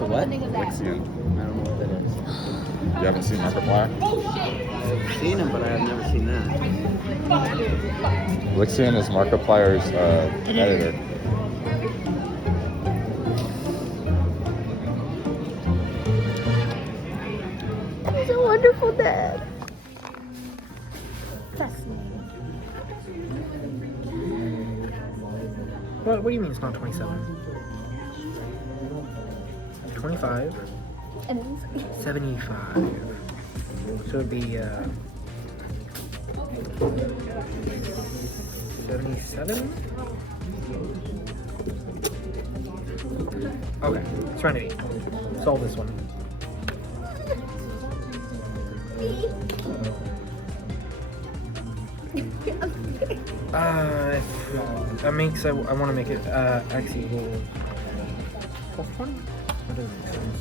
a what? Lixian. I don't know what that is. You haven't seen Markiplier? I've seen him, but I have never seen that. Lixian is Markiplier's editor. He's a wonderful dad. Fascinating. What do you mean it's not 27? 25, And it's 75. So it'd be 77? Okay, Serenity. Solve this one. That makes I want to make it x equals plus 20. That doesn't make sense.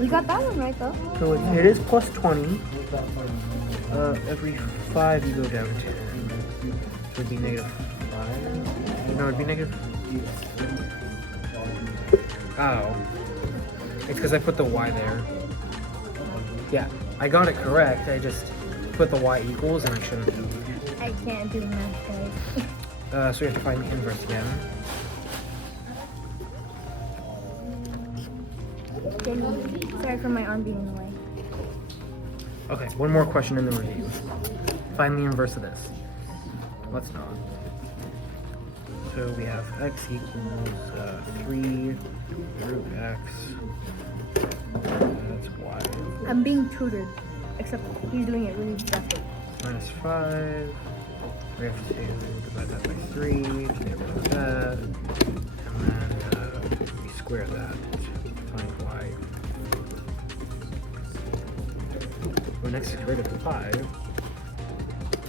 You got that one right though. So it is plus 20. Every 5 you go down 10. So it'd be negative 5. No, it'd be negative. Oh. It's because I put the y there. Yeah, I got it correct. I just put the y equals and I shouldn't have. I can't do math, guys. So we have to find the inverse again. Sorry for my arm being in the way. Okay, one more question in the review. Find the inverse of this. Let's not. So we have x equals 3 root x. That's y. I'm being tutored, except he's doing it really rapid. Minus 5. We have to divide that by 3 to get rid of that. And then we square that to find y. Well, next is greater than 5.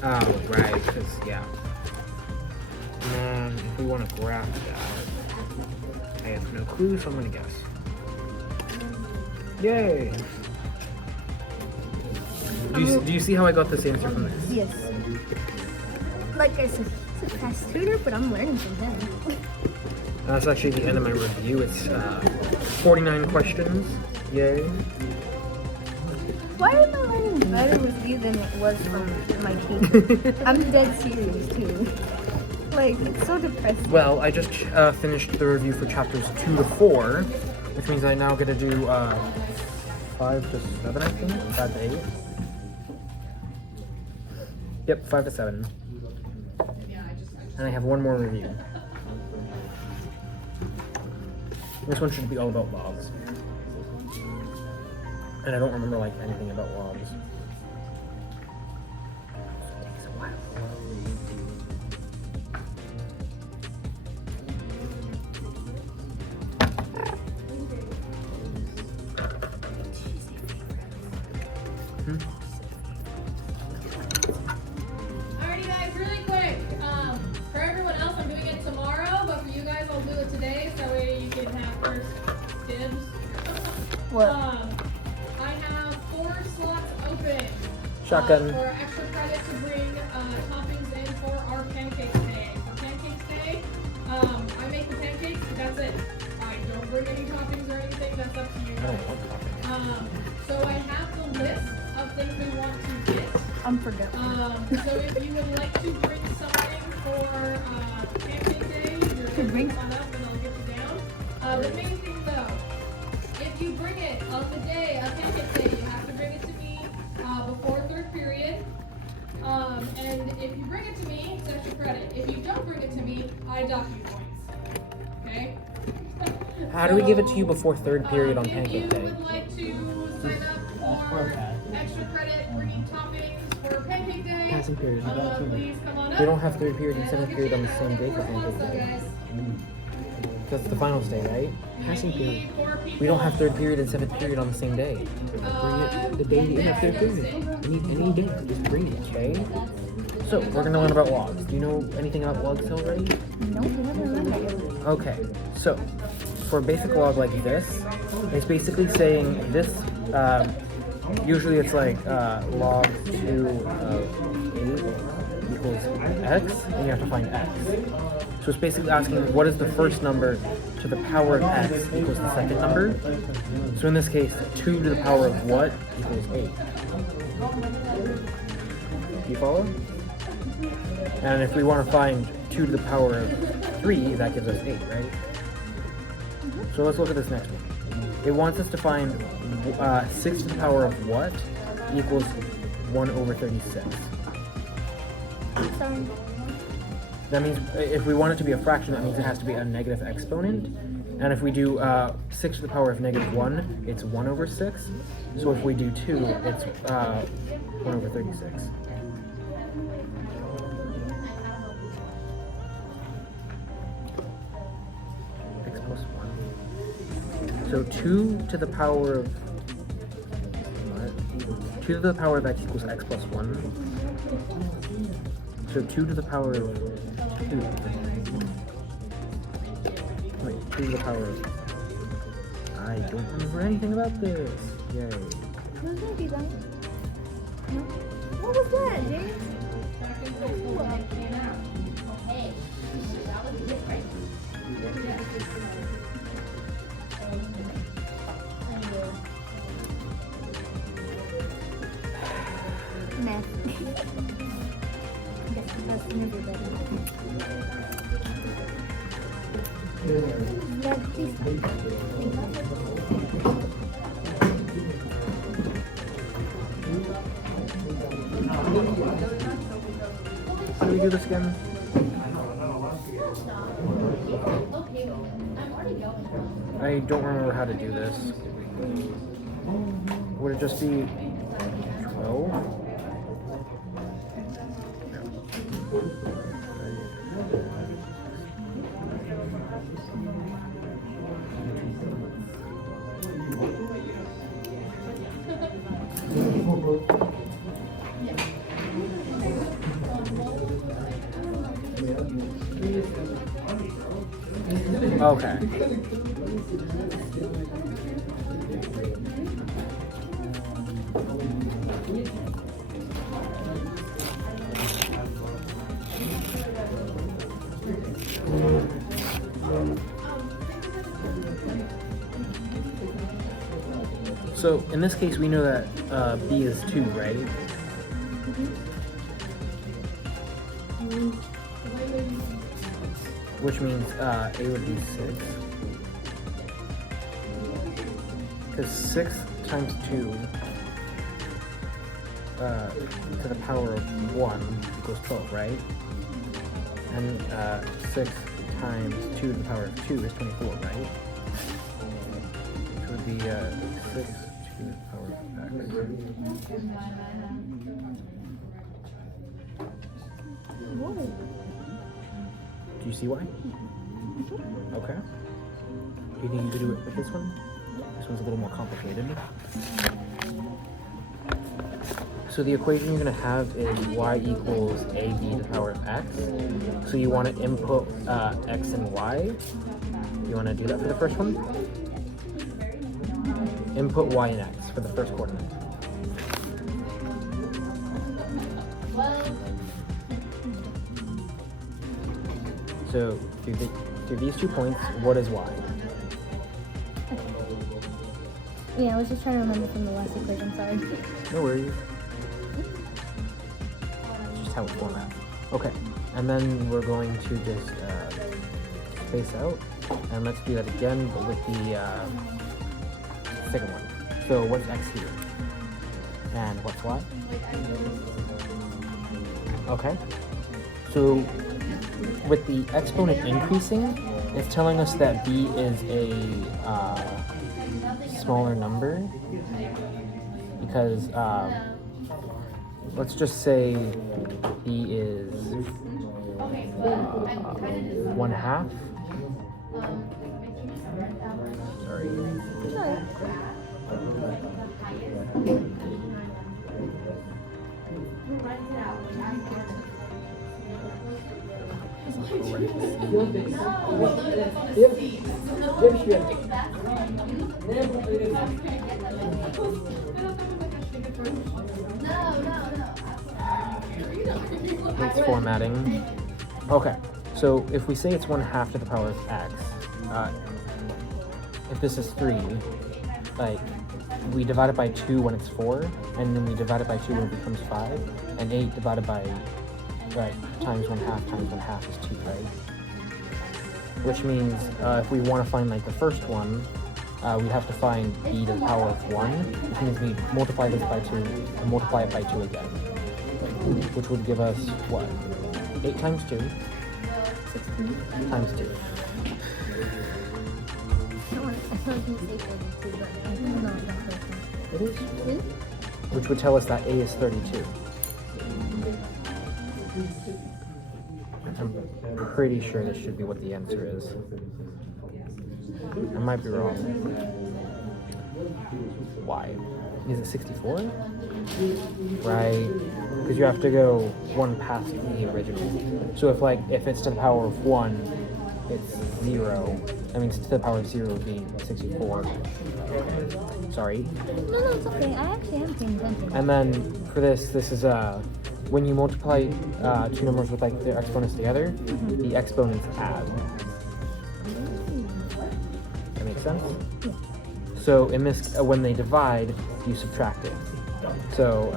Oh, right, because, yeah. And then if we want to graph that, I have no clue, so I'm going to guess. Yay! Do you see how I got this answer from this? Yes. Like I said, he's a fast tutor, but I'm learning from him. That's actually the end of my review. It's 49 questions. Yay. Why am I learning better with you than it was from my teacher? I'm dead serious too. Like, it's so depressing. Well, I just finished the review for chapters 2 to 4, which means I now get to do 5 to 7, I think? 5 to 8? Yep, 5 to 7. And I have one more review. This one should be all about logs. And I don't remember like anything about logs. It takes a while. Alrighty guys, really quick. For everyone else, I'm doing it tomorrow, but for you guys, I'll do it today, so that way you can have first dibs. What? I have 4 slots open. Shotgun. For extra credit to bring toppings in for our pancake day. For pancakes day, I make the pancakes, but that's it. I don't bring any toppings or anything, that's up to you I don't guys. want toppings. So I have the list of things we want to get. I'm forgetful. So if you would like to bring something for pancake day, you're going to bring one up and I'll get you down. The main thing though, if you bring it on the day of pancake day, you have to bring it to me before 3rd period. And if you bring it to me, it's extra credit. If you don't bring it to me, I dock you points. Okay? How do we give it to you before 3rd period on pancake If day? you would like to sign up for extra credit, bringing toppings for pancake day, Passing period. please come on up. We don't have 3rd period and And 7th I'll get period on you the same day for down. pancake Also, day. guys, That's the finals day, right? Passing I period. need 4 people. We don't have 3rd period and 7th period on the same day. Bring it the day you have 3rd period. Any day, just bring it. Okay? So, we're gonna learn about logs. Do you know anything about logs already? No, we haven't learned that yet. Okay, so for a basic log like this, it's basically saying this, usually it's like log 2 of 8 equals x, and you have to find x. So it's basically asking what is the first number to the power of x equals the second number. So in this case, 2 to the power of what equals 8. You follow? And if we want to find 2 to the power of 3, that gives us 8, right? So let's look at this next one. It wants us to find 6 to the power of what equals 1 over 36. Sorry. That means if we want it to be a fraction, that means it has to be a negative exponent. And if we do 6 to the power of -1, it's 1 over 6. So if we do 2, it's 1 over 36. X plus 1. So 2 to the power of... what? 2 to the power of x equals x plus 1. So 2 to the power of 2. Wait, 2 to the power of... I don't remember anything about this. Yay. What was that, you guys? No? What was that, James? Math. That's never better. Yeah, please. How do we do this again? I don't remember how to do this. Would it just be 12? Okay. So in this case, we know that B is 2, right? Which means A would be 6. Because 6 times 2 to the power of 1 equals 12, right? And 6 times 2 to the power of 2 is 24, right? So it would be 6 to the power of x. Whoa. Do you see why? Okay. Do you think you could do it with this one? This one's a little more complicated. So the equation you're going to have is y equals ab to the power of x. So you want to input x and y. You want to do that for the first one? Input y and x for the first coordinate. So through these 2 points, what is y? Yeah, I was just trying to remember from the last equation, sorry. No worries. It's just how it's formatted. Okay, and then we're going to just space out, and let's do that again, but with the second one. So what's x here? And what's y? Okay, so with the exponent increasing, it's telling us that b is a smaller number, because let's just say b is 1/2. Sorry. It's formatting. Okay, So if we say it's 1/2 to the power of x, if this is 3, like, we divide it by 2 when it's 4, and then we divide it by 2 when it becomes 5, and 8 divided by, right, times 1/2 times 1/2 is 2, right? Which means if we want to find, like, the first one, we'd have to find e to the power of 1, which means we multiply this by 2 and multiply it by 2 again, which would give us, what, 8 times 2? 16. Times 2. No, I thought you said 32, but I don't know if that's okay. It is. Really? Which would tell us that a is 32. I'm pretty sure this should be what the answer is. I might be wrong. Why? Is it 64? Right, because you have to go 1 past the original. So if it's to the power of 1, it's 0. That means to the power of 0 would be 64. Sorry. No, it's okay. I actually am paying attention. And then for this is when you multiply two numbers with like their exponents together, the exponents add. That makes sense? Yeah. So in this, when they divide, you subtract it. So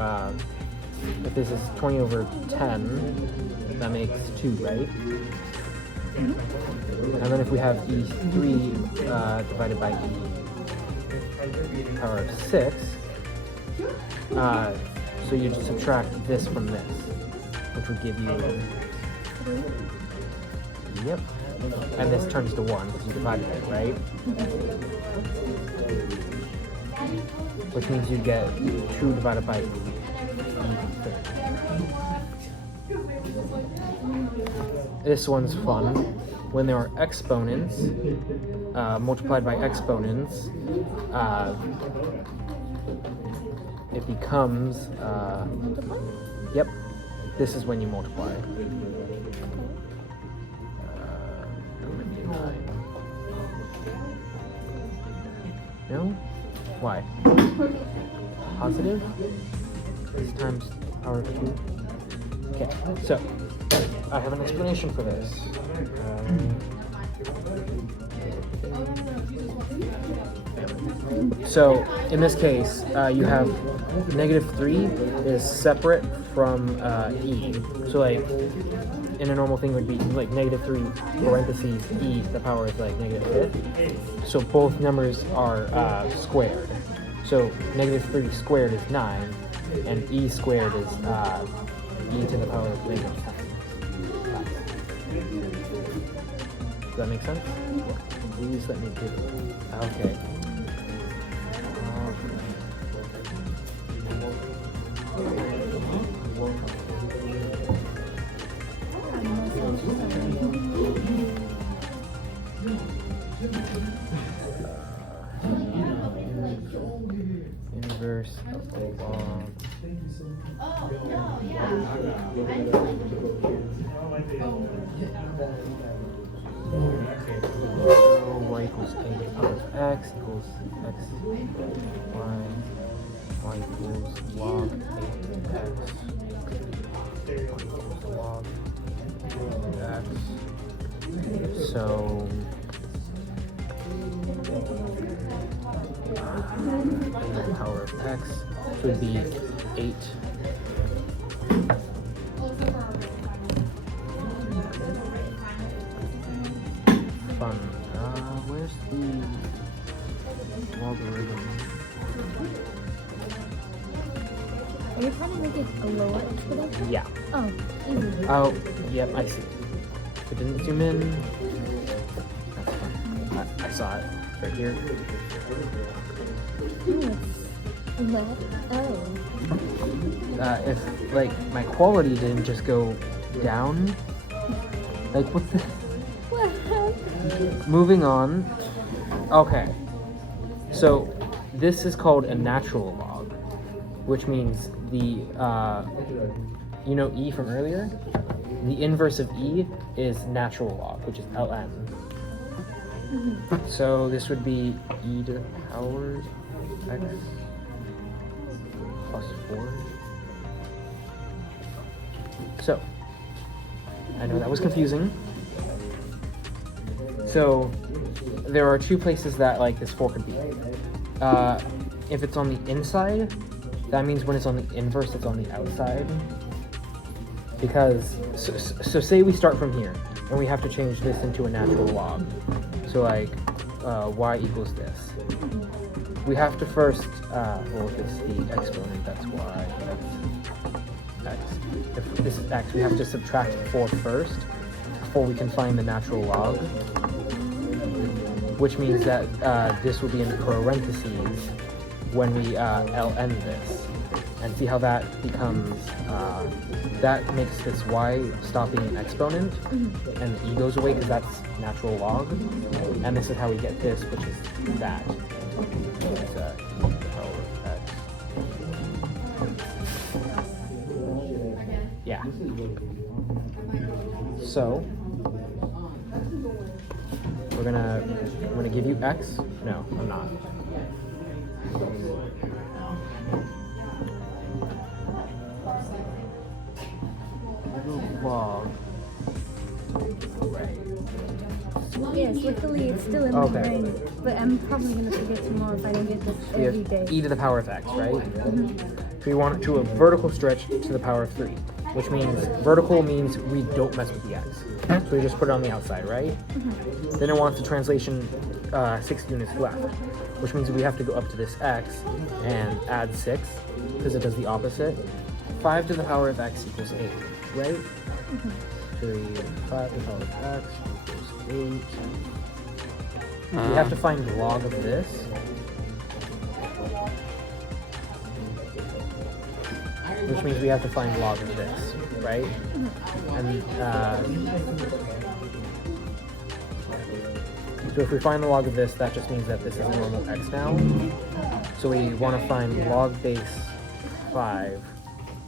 if this is 20 over 10, that makes 2, right? And then if we have E3 divided by E power of 6, so you just subtract this from this, which would give you, yep, and this turns to 1 because you divided it, right? Which means you get 2 divided by E. This one's fun. When there are exponents multiplied by exponents, it becomes, yep, this is when you multiply. No? Why? Positive? This times power of 2. Okay, so I have an explanation for this. So in this case, you have -3 is separate from e. So like in a normal thing would be like -3 parentheses e to the power of like -5. So both numbers are squared. So -3 squared is 9, and e squared is e to the power of -10. Does that make sense? Please let me do it. Okay. Inverse of the log. So y equals a to the power of x equals x y equals log a to x y equals log x. So a to the power of x would be 8. Fun. Where's the logarithm? Are you trying to make it a lower exponential? Yeah. Oh, easy. Oh, yep, I see. If it didn't zoom in, that's fine. I saw it right here. If like my quality didn't just go down, like what the? What happened? Moving on. Okay, so this is called a natural log, which means the you know e from earlier. The inverse of e is natural log, which is ln. So this would be e to the power x plus 4. So I know that was confusing. So there are two places that like this 4 could be. If it's on the inside, that means when it's on the inverse, it's on the outside. Because, so say we start from here, and we have to change this into a natural log. So like, y equals this. We have to first, well, if it's the exponent, that's y, that's x. If this is x, we have to subtract 4 first, before we can find the natural log. Which means that this will be in parentheses when we ln this. And see how that becomes, that makes this y stop being an exponent, and the e goes away because that's natural log. And this is how we get this, which is that. It's power of x. Yeah. So, I'm gonna give you x. No, I'm not. Log. Yes, luckily it's still in my brain. But I'm probably gonna forget tomorrow if I don't get this We every have day. e to the power of x, right? So we want it to a vertical stretch to the power of 3, which means vertical means we don't mess with the x. So we just put it on the outside, right? Then it wants the translation 6 units left, which means we have to go up to this x and add 6 because it does the opposite. 5 to the power of x equals 8, right? 3, 5 to the power of x equals 8. We have to find the log of this. Which means we have to find log of this, right? And so if we find the log of this, that just means that this is a normal x now. So we want to find log base 5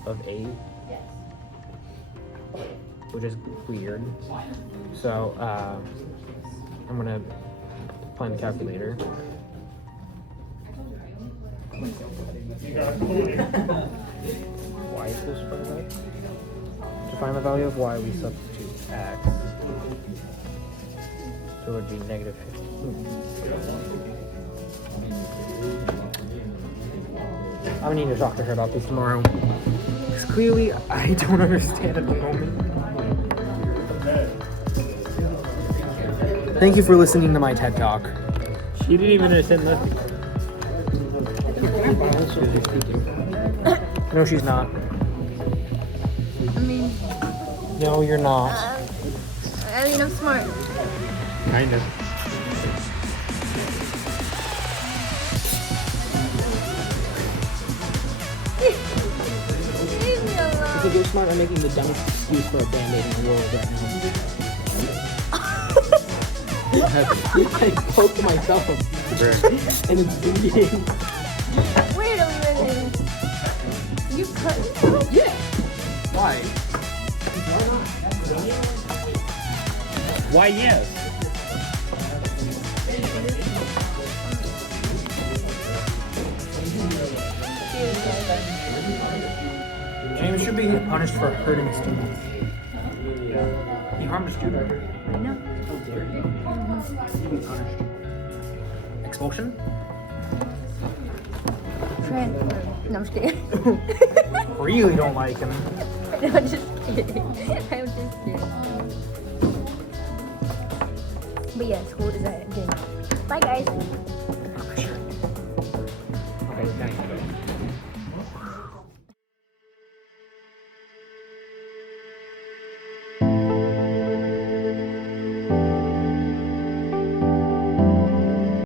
of 8, which is weird. So I'm gonna find the calculator. Y equals 5x. To find the value of y, we substitute x. So it would be negative 15. I'm gonna need to talk to her about this tomorrow. Because clearly I don't understand at the moment. Thank you for listening to my TED Talk. She didn't even understand nothing. No, she's not. I mean, No, you're not. I'm smart. Kind of. Leave me alone. I think you're smart at making the dumbest excuse for a band-aid in the world right now. I poked myself and it's bleeding. Wait a minute. You cut yourself? Yeah. Why? Why yes? James should be punished for hurting students. He harmed a student. I know. Be punished. Expulsion? Transfer. No, I'm just kidding. Really don't like him. No, I'm just kidding. I'm just kidding. But yeah, school is at dinner. Bye, guys. Okay, now you can go.